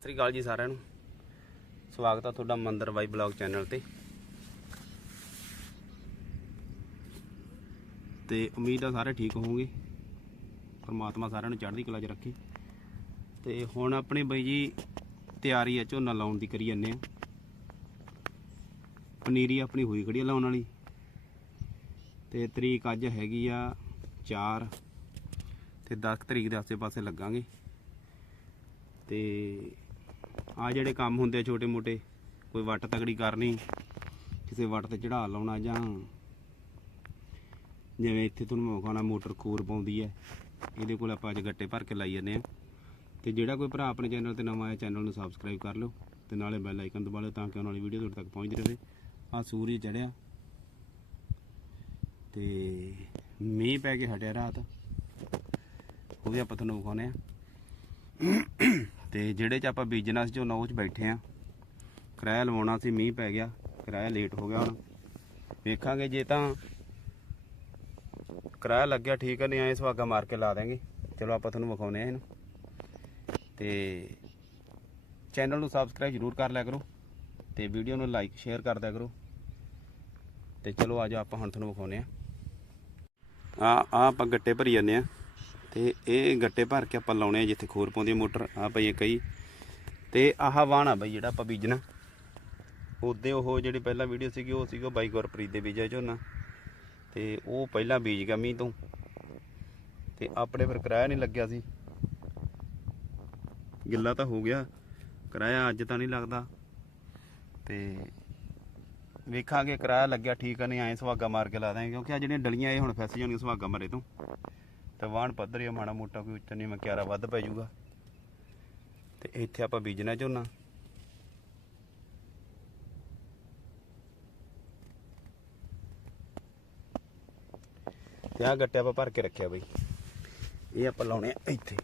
ਸਤਿ ਸ੍ਰੀ ਅਕਾਲ ਜੀ ਸਾਰਿਆਂ ਨੂੰ। ਸਵਾਗਤ ਆ ਤੁਹਾਡਾ ਮੰਦਰ ਬਾਈ ਬਲੌਗ ਚੈਨਲ ਤੇ। ਤੇ ਉਮੀਦ ਆ ਸਾਰੇ ਠੀਕ ਹੋਵੋਗੇ। ਪਰਮਾਤਮਾ ਸਾਰਿਆਂ ਨੂੰ ਚੜ੍ਹਦੀ ਕਲਾ 'ਚ ਰੱਖੇ। ਤੇ ਹੁਣ ਆਪਣੇ ਬਾਈ ਜੀ ਤਿਆਰੀ ਆ ਝੋਨਾ ਲਾਉਣ ਦੀ ਕਰੀ ਜਾਂਦੇ ਆ। ਪਨੀਰੀ ਆਪਣੀ ਹੋਈ ਖੜੀ ਲਾਉਣ ਵਾਲੀ। ਤੇ ਤਰੀਕ ਅੱਜ ਹੈਗੀ ਆ 4 ਤੇ 10 ਤਰੀਕ ਦੇ ਆਸੇ-ਪਾਸੇ ਲੱਗਾਂਗੇ। ਤੇ ਆ ਜਿਹੜੇ ਕੰਮ ਹੁੰਦੇ ਆ ਛੋਟੇ ਮੋਟੇ, ਕੋਈ ਵੱਟ ਤਗੜੀ ਕਰਨੀ, ਕਿਸੇ ਵੱਟ ਤੇ ਚੜਾ ਲਾਉਣਾ ਜਾਂ ਜਿਵੇਂ ਇੱਥੇ ਤੁਹਾਨੂੰ ਮੈਂ ਵਿਖਾਉਣਾ ਮੋਟਰ ਖੂਰ ਪਾਉਂਦੀ ਹੈ, ਇਹਦੇ ਕੋਲ ਆਪਾਂ ਅੱਜ ਗੱਟੇ ਭਰ ਕੇ ਲਾਈ ਜਾਂਦੇ ਆ ਤੇ ਜਿਹੜਾ ਕੋਈ ਭਰਾ ਆਪਣੇ ਚੈਨਲ ਤੇ ਨਵਾਂ ਆਇਆ, ਚੈਨਲ ਨੂੰ ਸਬਸਕ੍ਰਾਈਬ ਕਰ ਲਓ ਤੇ ਨਾਲੇ ਬੈਲ ਆਈਕਨ ਦਬਾ ਲਓ ਤਾਂ ਕਿ ਆਉਣ ਵਾਲੀ ਵੀਡੀਓ ਤੁਹਾਡੇ ਤੱਕ ਪਹੁੰਚਦੀ ਰਹੇ ਆ ਸੂਰਜ ਚੜਿਆ। ਤੇ ਮੀਂਹ ਪੈ ਕੇ ਹਟਿਆ ਰਾਤ। ਉਹ ਵੀ ਆਪਾਂ ਤੁਹਾਨੂੰ ਵਿਖਾਉਣੇ ਆ ਤੇ ਜਿਹੜੇ ਚ ਆਪਾਂ ਬੀਜਣਾ ਸੀ ਝੋਨਾ ਉਹ ਚ ਬੈਠੇ ਆ। ਕਿਰਾਇਆ ਲਵਾਉਣਾ ਸੀ, ਮੀਂਹ ਪੈ ਗਿਆ, ਕਿਰਾਇਆ ਲੇਟ ਹੋ ਗਿਆ ਹੁਣ। ਵੇਖਾਂਗੇ ਜੇ ਤਾਂ ਕਿਰਾਇਆ ਲੱਗਿਆ ਠੀਕ ਹੈ ਨਹੀਂ ਆਏ ਸੁਹਾਗਾ ਮਾਰ ਕੇ ਲਾ ਦਾਂਗੇ ਚਲੋ ਆਪਾਂ ਤੁਹਾਨੂੰ ਵਿਖਾਉਨੇ ਆ ਇਹਨੂੰ। ਤੇ ਚੈਨਲ ਨੂੰ ਸਬਸਕ੍ਰਾਈਬ ਜ਼ਰੂਰ ਕਰ ਲਿਆ ਕਰੋ ਤੇ ਵੀਡੀਓ ਨੂੰ ਲਾਈਕ ਸ਼ੇਅਰ ਕਰ ਦਿਆ ਕਰੋ। ਤੇ ਚਲੋ ਆਜੋ ਆਪਾਂ ਹੁਣ ਤੁਹਾਨੂੰ ਵਿਖਾਉਨੇ ਆ। ਆ ਆ ਆਪਾਂ ਗੱਟੇ ਭਰੀ ਜਾਂਦੇ ਆ। ਤੇ ਇਹ ਗੱਟੇ ਭਰ ਕੇ ਆਪਾਂ ਲਾਉਣੇ ਆ ਜਿੱਥੇ ਖੋਰ ਪਾਉਂਦੀ ਮੋਟਰ ਆ ਪਈ ਹੈ ਕਈ। ਤੇ ਆਹ ਵਾਣ ਆ ਬਈ ਜਿਹੜਾ ਆਪਾਂ ਬੀਜਣਾ। ਉਹਦੇ ਉਹ ਜਿਹੜੀ ਪਹਿਲਾਂ ਵੀਡੀਓ ਸੀਗੀ, ਉਹ ਸੀਗਾ ਬਾਈ ਗੁਰਪ੍ਰੀਤ ਦੇ ਬੀਜਿਆ ਝੋਨਾ। ਤੇ ਉਹ ਪਹਿਲਾਂ ਬੀਜ ਗਿਆ ਮੀਂਹ ਤੋਂ। ਤੇ ਆਪਣੇ ਫਿਰ ਕਿਰਾਇਆ ਨਹੀਂ ਲੱਗਿਆ ਸੀ। ਗਿੱਲਾ ਤਾਂ ਹੋ ਗਿਆ। ਕਿਰਾਇਆ ਅੱਜ ਤਾਂ ਨਹੀਂ ਲੱਗਦਾ। ਤੇ ਵੇਖਾਂਗੇ ਕਿਰਾਇਆ ਲੱਗਿਆ ਠੀਕ ਆ, ਨਹੀਂ ਐ ਸੁਹਾਗਾ ਮਾਰ ਕੇ ਲਾ ਦਾਂਗੇ ਕਿਉਂਕਿ ਆ ਜਿਹੜੀਆਂ ਡਲੀਆਂ, ਇਹ ਹੁਣ ਫੈਸ ਜਾਣਗੀਆਂ ਸੁਹਾਗਾ ਮਰੇ ਤੋਂ। ਤਾਂ ਵਾਹਣ ਪੱਧਰ ਹੀ ਮਾੜਾ ਮੋਟਾ ਕੋਈ ਉੱਚਾ ਨਹੀਂ ਮੈਂ ਕਿਆਰਾ ਵੱਧ ਪੈ ਜਾਊਗਾ। ਤੇ ਇੱਥੇ ਆਪਾਂ ਬੀਜਣਾ ਝੋਨਾ। ਤੇ ਆ ਗੱਟੇ ਆਪਾਂ ਭਰ ਕੇ ਰੱਖਿਆ ਬਈ। ਇਹ ਆਪਾਂ ਲਾਉਣੇ ਆ ਇੱਥੇ।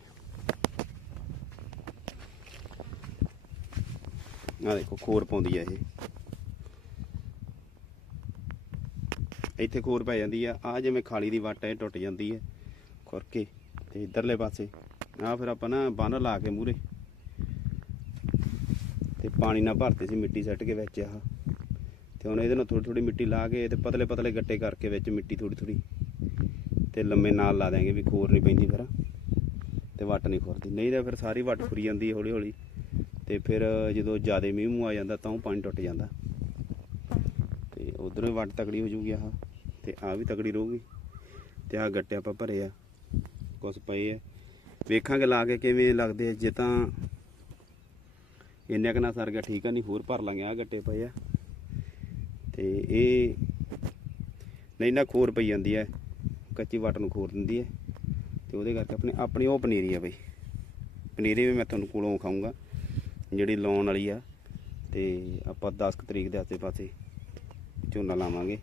ਆ ਦੇਖੋ, ਖੋਰ ਪਾਉਂਦੀ ਆ ਇਹ। ਇੱਥੇ ਖੋਰ ਪੈ ਜਾਂਦੀ ਆ। ਆ ਜਿਵੇਂ ਖਾਲੀ ਦੀ ਵੱਟ ਹੈ ਇਹ ਟੁੱਟ ਜਾਂਦੀ ਹੈ ਖੁਰ ਕੇ ਤੇ ਇਧਰਲੇ ਪਾਸੇ। ਆ ਫਿਰ ਆਪਾਂ ਨਾ ਬੰਨ ਲਾ ਕੇ ਮੂਰੇ ਤੇ ਪਾਣੀ ਨਾਲ ਭਰਤੇ ਸੀ ਮਿੱਟੀ ਸੱਟ ਕੇ ਵਿੱਚ ਆਹ। ਤੇ ਹੁਣ ਇਹਦੇ ਨਾਲ ਥੋੜੀ ਥੋੜੀ ਮਿੱਟੀ ਲਾ ਕੇ ਤੇ ਪਤਲੇ ਪਤਲੇ ਗੱਟੇ ਕਰਕੇ ਵਿੱਚ ਮਿੱਟੀ ਥੋੜੀ ਥੋੜੀ ਤੇ ਲੰਮੇ ਨਾਲ ਲਾ ਦਿਆਂਗੇ ਵੀ ਖੋਰ ਨਹੀਂ ਪੈਂਦੀ ਫਿਰ। ਤੇ ਵੱਟ ਨਹੀਂ ਖੁਰਦੀ। ਨਹੀਂ ਤਾਂ ਫਿਰ ਸਾਰੀ ਵੱਟ ਖੁਰੀ ਜਾਂਦੀ ਹੌਲੀ ਹੌਲੀ ਤੇ ਫਿਰ ਜਦੋਂ ਜ਼ਿਆਦਾ ਮੀਂਹ ਮੂੰਹ ਆ ਜਾਂਦਾ ਤਾਂ ਉਹ ਪਾਣੀ ਟੁੱਟ ਜਾਂਦਾ। ਤੇ ਉਧਰੋਂ ਵੱਟ ਤਕੜੀ ਹੋ ਜੂਗੀ ਆਹ। ਤੇ ਆ ਵੀ ਤਕੜੀ ਰਹੂਗੀ। ਤੇ ਆ ਗੱਟੇ ਆਪਾਂ ਭਰੇ ਆ। ਕੁਛ ਪਏ ਆ। ਵੇਖਾਂਗੇ ਲਾ ਕੇ ਕਿਵੇਂ ਲੱਗਦੇ ਆ। ਜੇ ਤਾਂ ਇੰਨੇ ਕੁ ਸਰ ਗਿਆ, ਠੀਕ ਆ, ਨਹੀਂ ਹੋਰ ਭਰ ਲਾਂਗੇ। ਆ ਗੱਟੇ ਪਏ ਆ। ਤੇ ਇਹ ਨਹੀਂ, ਨਾ ਖੋਰ ਪਈ ਜਾਂਦੀ ਹੈ ਕੱਚੀ ਵਾਟ ਨੂੰ ਖੋਰ ਦਿੰਦੀ ਹੈ ਤੇ ਉਹਦੇ ਕਰਕੇ ਆਪਣੇ ਆਪਣੀ ਉਹ ਪਨੀਰੀ ਆ ਬਈ। ਪਨੀਰੀ ਵੀ ਮੈਂ ਤੁਹਾਨੂੰ ਕੋਲੋਂ ਖਾਊਂਗਾ, ਜਿਹੜੀ ਲਾਉਣ ਵਾਲੀ ਆ। ਤੇ ਆਪਾਂ 10 ਕੁ ਤਰੀਕ ਦੇ ਆਸੇ ਪਾਸੇ ਝੋਨਾ ਲਾਵਾਂਗੇ।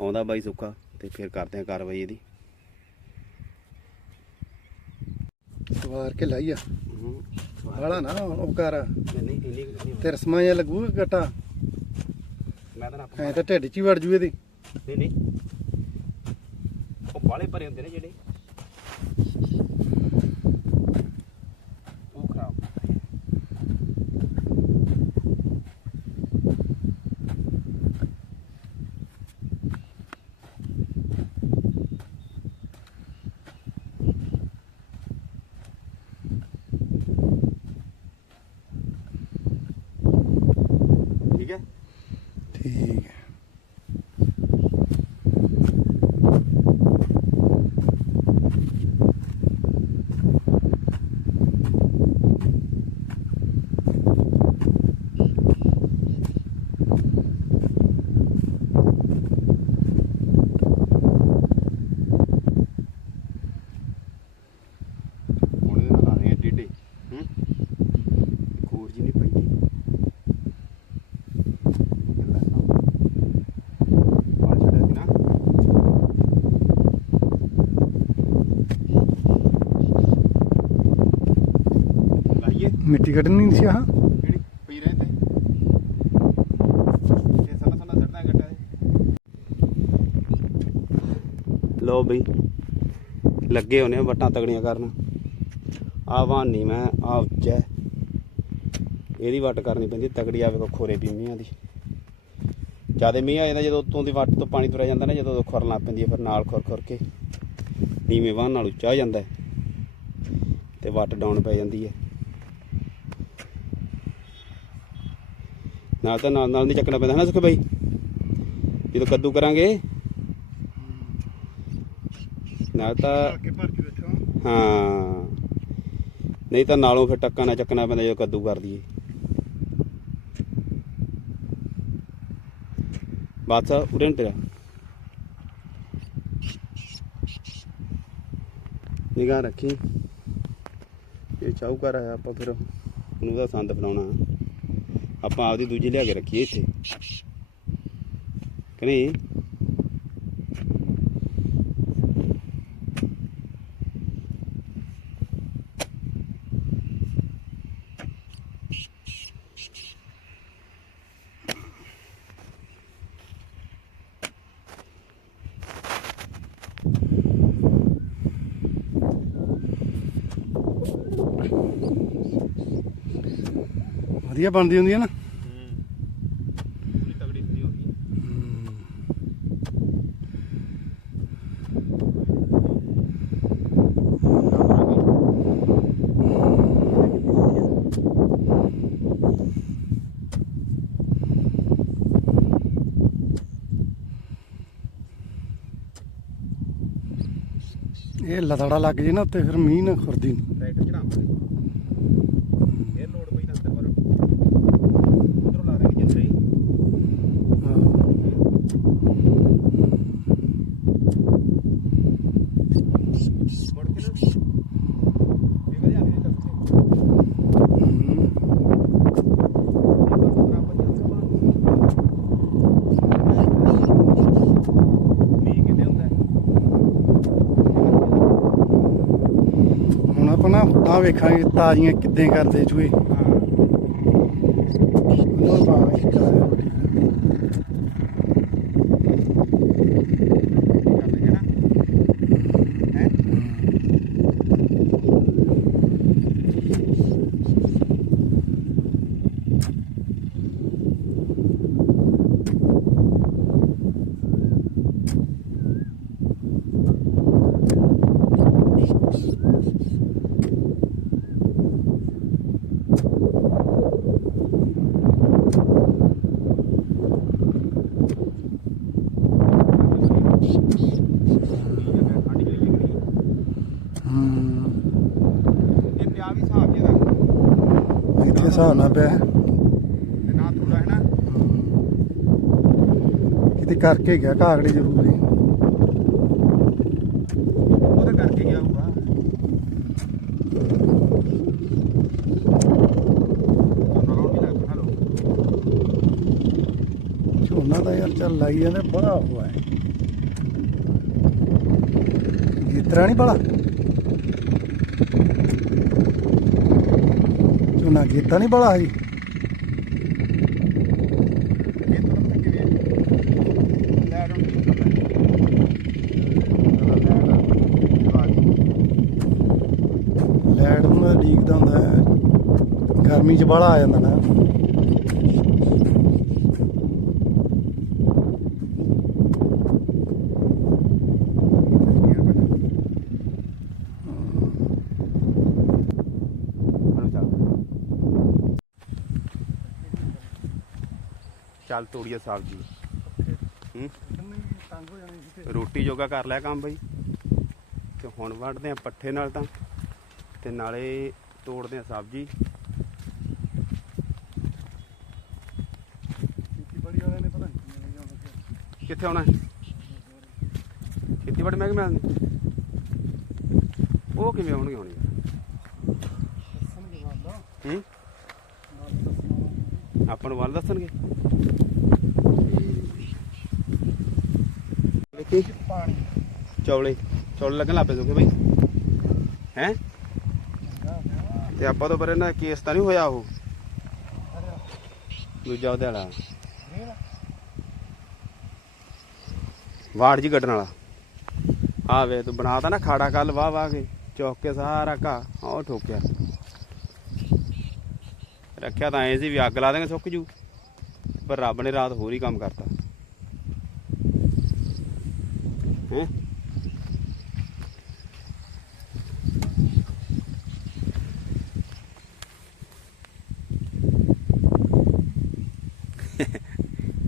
ਆਉਂਦਾ ਬਾਈ ਸੁੱਕਾ। ਤੇ ਫਿਰ ਕਰਦੇ ਆ ਕਾਰਵਾਈ ਇਹਦੀ। ਸਵਾਰ ਕੇ ਲਾਈ ਆ। ਵਾਲਾ ਨਾ ਉਪਕਾਰ। ਨਹੀਂ ਨਹੀਂ ਨਹੀਂ ਤੇ ਰਸਮਾਂ ਜਿਹਾ ਲੱਗੂਗਾ ਗੱਟਾ? ਮੈਂ ਤਾਂ ਐ ਤਾਂ ਢਿੱਡ 'ਚ ਹੀ ਵੜ ਜੂ ਇਹਦੇ। ਨਹੀਂ ਨਹੀਂ। ਉਹ ਬਾਲੇ ਭਰੇ ਹੁੰਦੇ ਨੇ ਜਿਹੜੇ ਉਹ ਖਰਾਬ ਠੀਕ ਹੈ ਠੀਕ ਹੈ ਹੁਣ ਇਹਦੇ ਨਾਲ ਲਾ ਰਹੇ ਆ ਟੇਡੇ ਹੂੰ ਖੋਰ ਜੀ ਨਹੀਂ ਪੈਂਦੀ ਗੱਲਾਂ ਨਾ ਪਾ ਛੱਡਿਆ ਸੀ ਨਾ ਲਾਈਏ ਮਿੱਟੀ ਕੱਢਣੀ ਨਹੀਂ ਸੀ ਆਹ। ਕਿਹੜੀ? ਪਈ ਰਹੇ ਤੇ ਇਹ ਸਨਾ ਸਨਾ ਸੜਦਾ ਗੱਟਾ ਲੋ ਬਈ ਲੱਗੇ ਹੋਣੇ ਆ ਵੱਟਾਂ ਤਗੜੀਆਂ ਕਰਨ। ਆ ਵਾਂ ਨਹੀਂ ਮੈਂ ਆ ਉੱਚਾ। ਇਹਦੀ ਵੱਟ ਕਰਨੀ ਪੈਂਦੀ ਤਗੜੀ ਆਵੇ ਕੋ ਖੋਰੇ ਪੀ ਮੀਂਹਾਂ ਦੀ। ਜ਼ਿਆਦਾ ਮੀਂਹ ਆ ਜਾਂਦਾ ਜਦੋਂ ਉੱਤੋਂ ਦੀ ਵੱਟ ਤੋਂ ਪਾਣੀ ਤੁਰਿਆ ਜਾਂਦਾ ਨਾ ਜਦੋਂ ਖੁਰਨ ਲੱਗ ਪੈਂਦੀ ਹੈ ਫਿਰ ਨਾਲ ਖੁਰ ਖੁਰ ਕੇ। ਨੀਵੇਂ ਵਾਹ ਨਾਲ ਉੱਚਾ ਹੋ ਜਾਂਦਾ ਤੇ ਵੱਟ ਡਾਊਨ ਪੈ ਜਾਂਦੀ ਹੈ। ਨਾਲ ਤਾਂ ਨਾਲ ਨਾਲ ਨਹੀਂ ਚੱਕਣਾ ਪੈਂਦਾ ਹੈ ਨਾ ਸੁਖ ਬਾਈ ਜਦੋਂ ਕੱਦੂ ਕਰਾਂਗੇ ਨਾਲ ਤਾਂ ਹਾਂ ਨਹੀਂ ਤਾਂ ਨਾਲੋਂ ਫਿਰ ਟੱਕਾ ਨਾ ਚੱਕਣਾ ਪੈਂਦਾ ਜਦੋਂ ਕੱਦੂ ਕਰ ਦਈਏ ਬਾਦਸ਼ਾਹ ਉਰੇ ਨੂੰ ਤੇਰਾ। ਨਿਗਾਹ ਰੱਖੀ। ਇਹ ਚਾਹੂਕਾਰ ਆਇਆ ਆਪਾਂ ਫਿਰ ਉਹਨੂੰ ਦਾ ਸੰਦ ਫਲਾਉਣਾ ਆਪਾਂ ਆਪਦੀ ਦੂਜੀ ਲਿਆ ਕੇ ਰੱਖੀਏ ਇੱਥੇ। ਕਿ ਨਹੀਂ? ਵਧੀਆ ਬਣਦੀ ਹੁੰਦੀ ਹੈ ਨਾ। ਪੂਰੀ ਤਗੜੀ ਹੁੰਦੀ ਹੁੰਦੀ ਹੈ ਇਹ ਲਤੜਾ ਲੱਗ ਜੇ ਨਾ ਉੱਤੇ ਫਿਰ ਮੀਂਹ ਨਾ ਖੁਰਦੀ। ਨੂੰ ਟਰੈਕਟਰ ਚੜਾਵਾਂਗੇ ਫੇਰ ਲੋਡ ਪਈ ਤਾਂ ਅੰਦਰ ਪਰ ਉਧਰੋਂ ਲਾ ਦਾਂਗੇ ਜਿੰਦਰੇ ਮੁੜ ਕੇ ਨਾ ਇਹ ਵਧੀਆ ਨਹੀਂ ਦੱਸਦੇ ਹੂੰ। ਮੀਂਹ ਕਿਤੇ ਹੁੰਦਾ ਹੈ ਹੁਣ ਆਪਾਂ ਨਾ ਆ ਵੇਖਾਂਗੇ ਤਾਜ਼ੀਆਂ ਕਿੱਦਾਂ ਕਰਦੇ ਚੂਹੇ ਉਹਨਾਂ ਪਾਵਾਂਗੇ ਕਰਾਂਗੇ ਰੋਟੀ ਹੂੰ ਇਹ ਪਿਆ ਵੀ ਹਿਸਾਬ ਜਿਹਾ ਇੱਥੇ ਹਿਸਾਬ ਨਾਲ ਪਿਆ। ਤੇ ਨਾ ਥੋੜਾ ਹੈ। ਨਾ ਕਿਤੇ ਕਰਕੇ ਗਿਆ ਕਾਗੜੀ ਜ਼ਰੂਰੀ। ਉਹਦਾ ਕਰਕੇ ਗਿਆ ਹੋਊਗਾ। ਝੋਨਾ ਤਾਂ ਯਾਰ ਚੱਲ ਲਾਈ ਜਾਂਦੇ ਬੜਾ ਹੋਇਆ ਹੈ। ਇਤਰਾ ਨਹੀਂ ਬੜਾ? ਝੋਨਾ ਗੀਤਾ ਨਹੀਂ ਬੜਾ ਜੀ ਲੈਟ ਨੂੰ ਤਾਂ ਡੀਕਦਾ ਹੁੰਦਾ ਗਰਮੀ ਚ ਬੜਾ ਆ ਜਾਂਦਾ ਨਾ। ਚੱਲ ਤੋੜੀਏ ਸਬਜ਼ੀ ਹੂੰ? ਰੋਟੀ ਜੋਗਾ ਕਰ ਲਿਆ ਕੰਮ ਬਈ। ਤੇ ਹੁਣ ਵੱਢਦੇ ਆ ਪੱਠੇ ਨਾਲ ਤਾਂ। ਤੇ ਨਾਲੇ ਤੋੜਦੇ ਆ ਸਬਜ਼ੀ ਖੇਤੀਬਾੜੀ ਵਾਲਿਆਂ ਨੇ ਪਤਾ ਨਹੀਂ ਕਿੱਥੇ ਆਉਣਾ? ਖੇਤੀਬਾੜੀ ਮਹਿਕਮੇ ਵਾਲੇ ਨੇ। ਉਹ ਕਿਵੇਂ ਆਉਣਗੇ ਹੁਣ ਹੂੰ? ਆਪਾਂ ਨੂੰ ਵੱਲ ਦੱਸਣਗੇ। ਦੇਖੀ? ਪਾਣੀ ਚੌਲੇ। ਚੌਲੇ ਲੱਗਣ ਲੱਗ ਪਏ ਬਈ। ਹੈ? ਤੇ ਆਪਾਂ ਤੋਂ ਪਰ ਇਹਨਾਂ ਕੇਸ ਤਾਂ ਨਹੀਂ ਹੋਇਆ ਉਹ। ਦੂਜਾ ਉਹਦੇ ਵਾਲਾ। ਵਾੜ ਜੀ ਕੱਢਣ ਵਾਲਾ। ਆ ਵੇ ਤੂੰ ਬਣਾਤਾ ਨਾ ਖਾੜਾ ਕੱਲ ਵਾਹ ਵਾਹ ਕੇ। ਚੌਕ ਕੇ ਸਾਰਾ ਘਾ ਉਹ ਠੋਕਿਆ। ਰੱਖਿਆ ਤਾਂ ਐ ਸੀ ਵੀ ਅੱਗ ਲਾ ਦੇਂਗੇ ਸੁੱਕ ਜੂ। ਪਰ ਰੱਬ ਨੇ ਰਾਤ ਹੋਰ ਹੀ ਕੰਮ ਕਰਤਾ। ਹੈਂ?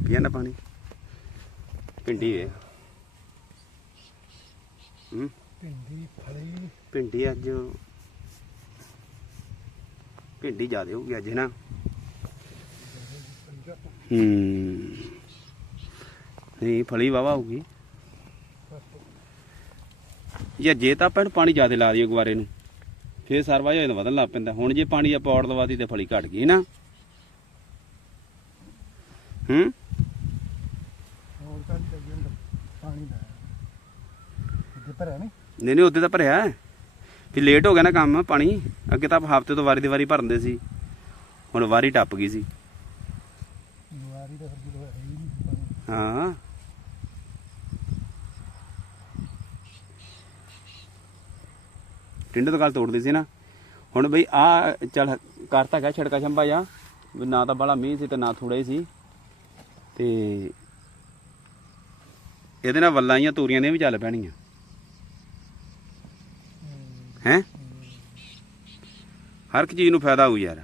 ਪੀਆ ਨਾ ਪਾਣੀ। ਪਿੰਡੀ ਵੇ। ਹੂੰ? ਭਿੰਡੀ ਫਲੀ। ਭਿੰਡੀ ਅੱਜ ਭਿੰਡੀ ਜ਼ਿਆਦਾ ਹੋਊਗੀ ਅੱਜ ਨਾ? ਹੂੰ। ਨਹੀਂ ਫਲੀ ਵਾਵਾ ਹੋਊਗੀ ਯਾ ਜੇ ਤਾਂ ਆਪਾਂ ਪਾਣੀ ਜ਼ਿਆਦਾ ਲਾ ਦਈਏ ਗੁਵਾਰੇ ਨੂੰ ਫੇਰ ਸਰਵਾ ਹੋ ਜਾਂਦਾ ਵਧਣ ਲੱਗ ਪੈਂਦਾ। ਹੁਣ ਜੇ ਪਾਣੀ ਆਪਾਂ ਔੜ ਲਵਾਤੀ ਤੇ ਫਲੀ ਘਟ ਗਈ ਨਾ? ਹੂੰ? ਪਾਣੀ ਦਾ ਅੱਗੇ ਭਰਿਆ ਨਹੀਂ। ਨਹੀਂ ਨਹੀਂ ਉਹਦੇ ਤਾਂ ਭਰਿਆ ਹੈ। ਵੀ ਲੇਟ ਹੋ ਗਿਆ ਨਾ ਕੰਮ ਪਾਣੀ। ਅੱਗੇ ਤਾਂ ਹਫ਼ਤੇ ਤੋਂ ਵਾਰੀ ਦੀ ਵਾਰੀ ਭਰਦੇ ਸੀ। ਹੁਣ ਵਾਰੀ ਟੱਪ ਗਈ ਸੀ। ਦੁਆਰੀ ਦਾ ਫਿਰ ਜਦੋਂ ਹੈ ਹੀ ਨਹੀਂ ਪਾਣੀ। ਹਾਂ। ਟਿੰਡ ਤੋਂ ਗੱਲ ਤੋੜਦੇ ਸੀ ਨਾ। ਹੁਣ ਬਈ ਆ ਚੱਲ ਕਰਤਾ ਗਿਆ ਛੜਕਾ ਛੰਬਾ ਜਾ ਵੀ ਨਾ ਤਾਂ ਬੜਾ ਮੀਂਹ ਸੀ ਤੇ ਨਾ ਥੋੜਾ ਹੀ ਸੀ। ਤੇ ਇਹਦੇ ਨਾਲ ਵੱਲਾਂ ਜਾਂ ਤੂਰੀਆਂ ਨੇ ਵੀ ਚੱਲ ਪੈਣੀਆਂ। ਹੈ? ਹਰ ਇੱਕ ਚੀਜ਼ ਨੂੰ ਫਾਇਦਾ ਹੋਊ ਯਾਰ।